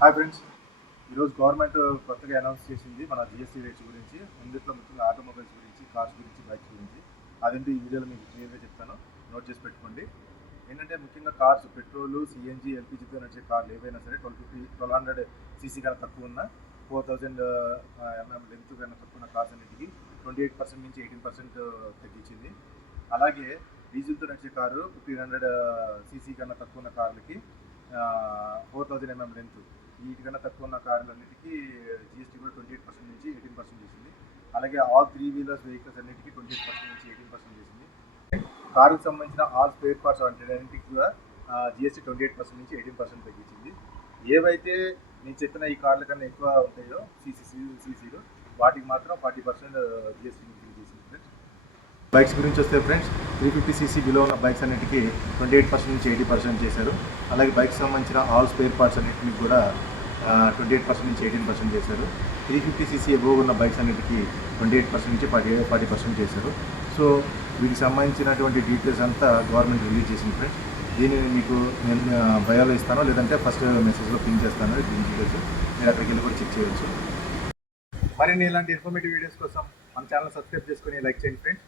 Hi friends, ఈరోజు government కొత్తగా announce చేసింది మన జిఎస్టీ రేట్స్ గురించి. ముందుట్లో ముఖ్యంగా ఆటోమొబైల్స్ గురించి, కార్స్ గురించి, బైక్స్ గురించి. అదేంటి ఈ వీడియోలో మీకు క్లియర్గా చెప్తాను, నోట్ చేసి పెట్టుకోండి. ఏంటంటే ముఖ్యంగా కార్స్, పెట్రోలు, సిఎన్జి, ఎల్పిజితో నడిచే కార్లు ఏవైనా సరే 1200 సీసీ కన్నా తక్కువ ఉన్న 4000 ఎంఎం లెంత్ కన్నా తక్కువ ఉన్న కార్స్ అన్నిటికీ 28% నుంచి 18% తగ్గించింది. అలాగే డీజిల్తో నడిచే కారు 1500 సీసీ కన్నా తక్కువ ఉన్న కార్లకి 4000 ఎంఎం లెంత్ వీటికన్నా తక్కువ ఉన్న కార్లన్నిటికీ జిఎస్టీ కూడా 28% నుంచి 18% చేసింది. అలాగే ఆల్ 3 వీలర్స్ వెహికల్స్ అన్నిటికీ 28% నుంచి 18% చేసింది. కారుకు సంబంధించిన ఆల్ స్పేర్ పార్ట్స్ అన్నిటికీ కూడా జిఎస్టీ 28% నుంచి 18% తగ్గించింది. ఏవైతే నేను చెప్పిన ఈ కార్ల కన్నా ఎక్కువ ఉంటాయో సీసీలు వాటికి మాత్రం 40% జిఎస్టీ ఇంక్రీజ్ చేసింది ఫ్రెండ్స్. బైక్స్ గురించి వస్తే ఫ్రెండ్స్, 350 సీసీ బిలో ఉన్న బైక్స్ అన్నిటికీ 28% నుంచి 80% చేశారు. అలాగే బైక్స్ సంబంధించిన ఆల్ స్పేర్ పార్ట్స్ అన్నింటినీ కూడా 28% నుంచి 18% చేశారు. 350 సీసీ ఎబోవ్ ఉన్న బైక్స్ అన్నిటికీ 28% నుంచి 40% చేశారు. సో వీటికి సంబంధించినటువంటి డీటెయిల్స్ అంతా గవర్నమెంట్ రిలీజ్ చేసింది ఫ్రెండ్స్. దీన్ని మీకు నేను బయోలో ఇస్తాను, లేదంటే ఫస్ట్ మెసేజ్లో పిన్ చేస్తాను. దీని డీటెయిల్స్ మీరు అక్కడికి వెళ్ళి కూడా చెక్ చేయవచ్చు. మరిన్ని ఇలాంటి ఇన్ఫర్మేటివ్ వీడియోస్ కోసం మన ఛానల్ సబ్స్క్రైబ్ చేసుకొని లైక్ చేయండి ఫ్రెండ్స్.